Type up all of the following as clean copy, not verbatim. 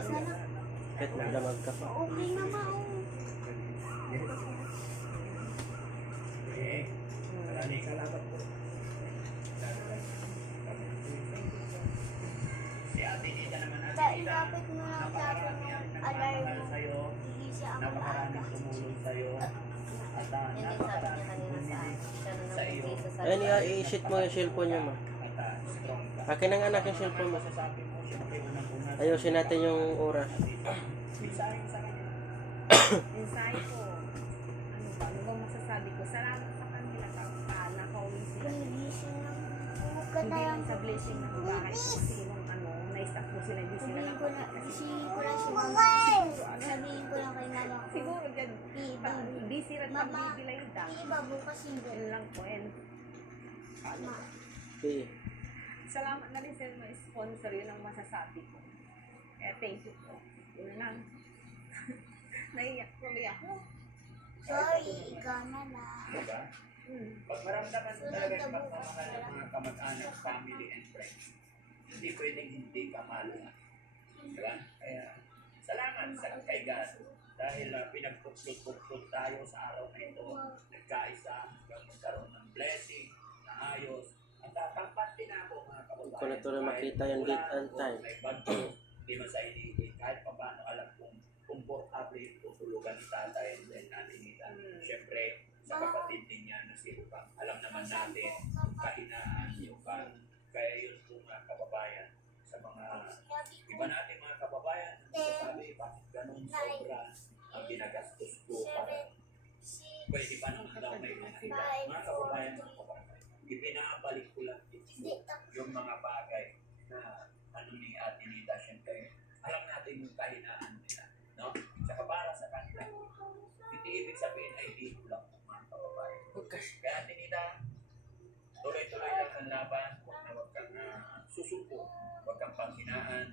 Sana. Kahit magdamag ka pa. Okay na ma. Maraming salamat po. Si Ate Nita naman Ilapit mo lang sa akin yung alarm mo. sa'yo. Hindi siya ako Napakaraming tumulong sa'yo. At napakaraming bumili sa iyo. Ayun, i-shit mo yung cellphone niya, ma. At strong ka. Akin ang anak yung cellphone mo. Masasabi mo, siyempre unang-una. Ayusin natin yung oras. Mensahe sa kanya. Mensahe ko, ano bang masasabi ko? Salamat sa kanila, nakauwi sila. Gising lang. Huwag ka Hindi na lang yung sa blessing ng bahay ko kasi nung na-stop ko sila, hindi sila Sabihin ko na, nakapagkita. isingin ko lang si mama. Sabihin ko lang kay mama ko. Siguro dyan, Iba. busy rin Mama, pag-bibili lang. iba bukas hindi. Yun lang po. And Ma. Okay. salamat na rin sa mga sponsor, yun ang masasabi ko. Kaya thank you po. Yun lang. Naiyak tuloy ako. Sorry, ikaw na lang. Diba? Pag maramdaman mo talaga yung pagmamahal ng mga kamag-anak, family, and friends, hindi pwedeng hindi ka mahal. Diba? Kaya, salamat sa kay God. Dahil pinagpuplot-puplot tayo sa araw na ito, nagkaisa hanggang magkaroon ng blessing, na ayos, at tatampat din ako mga kababayan. Kung ito rin makita yung date and time. May bagyo, hindi man sa inigit, kahit pa paano alam kong komportable yung tutulugan ni tatay and then natin nila. Siyempre, sa kapatid din niya na si Rupang. Alam naman natin yung kahinaan, yung kaya yun po mga kababayan sa mga iba natin mga kababayan sabi bakit ganun sobra ang ginagastos ko para pwede pa naman daw may mga iba mga kababayan ipinabalik ko lang yung mga bagay na ano ni Ate Nita siyempre alam natin yung kahinaan nila no? Saka para sa kanila hindi ibig sabihin ay di ko lang mga kababayan kaya Ate Nita tuloy-tuloy lang ang laban huwag kang susuko huwag kang panghinaan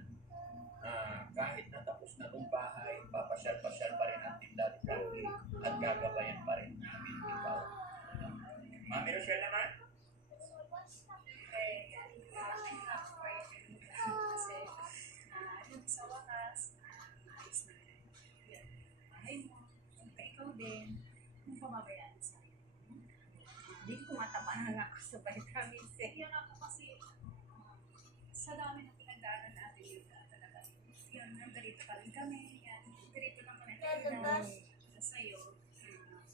kahit natapos na itong bahay papasyal-pasyal pa rin ang tindahan family at gagabayan pa rin namin ikaw Mami Rochelle naman sa wakas, ayos na rin. Yan. Bahay mo, kung ikaw din, kung pamabayaan sa akin. Hindi ko matapanan ako sa vitamins eh. Yan ako kasi, sa dami ng pinagdaanan natin yun talaga. Yun, nandito pa rin kami. Yan, dito lang kami. Sa'yo,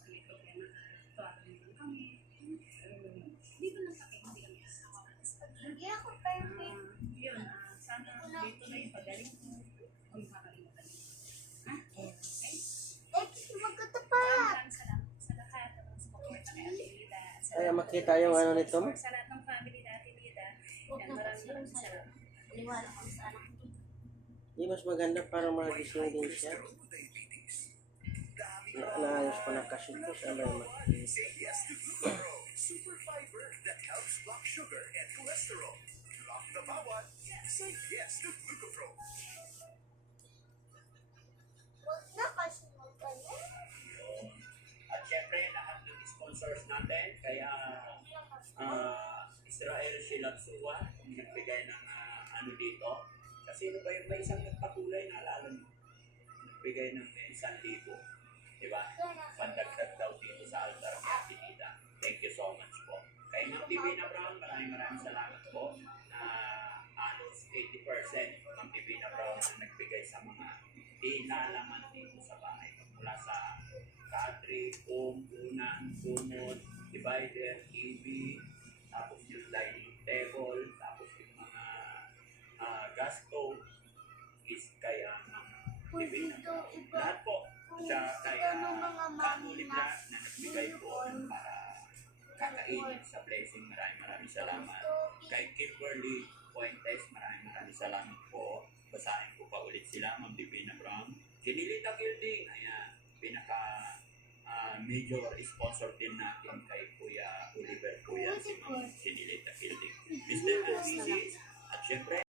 palito yan na tuwaran din kami. Dito lang kami, hindi kami asawa. Hindi ako perfect. Yun, sana dito na yung pagaling mo. Kung makakalimutan mo. Okay? Huwag ka tapat. Maraming salamat sa lahat ng mga support na kay Ate Lida. Ay, makita yung ano nito mo. Sa lahat ng family na Ate Lida. Huwag Yan, na maraming kasi yung salamat. liwala ko sa anak ko. Di mas maganda para magising din siya. Naayos pa na kasi ito sa may Say yes to Glucopro, super fiber that helps block sugar and cholesterol. Block the bawat. Say yes to Glucopro. Huwag na kasi magkaya. at syempre lahat ng sponsors natin kaya Israel Shilabsuwa yung nagbigay ng ano dito kasi ano ba yung may isang nagpatulay na alala nyo nagbigay ng 1,000 diba? Pandagdag daw dito sa altar ng Ate Nita. Thank you so much po kay Ma'am Divina Brown maraming salamat po na halos 80% ng Divina Brown ang nagbigay sa mga inalaman dito sa bahay mula sa Kadri, unan, sumot, divider, TV, tapos yung dining table, tapos yung mga gas stove, is kaya ng Divina Brown. Lahat po siya kaya Family Black na nagbigay po ng para kakainin sa blessing. Maraming salamat. Kay Kimberly Fuentes, maraming salamat po. Basahin ko pa ulit sila, Ma'am Divina Brown. Kinilita Gilding, ayan, pinaka major sponsor din natin kay Kuya Oliver po yan, si Ma'am Kinilita Gilding. Mr. LBC, at syempre,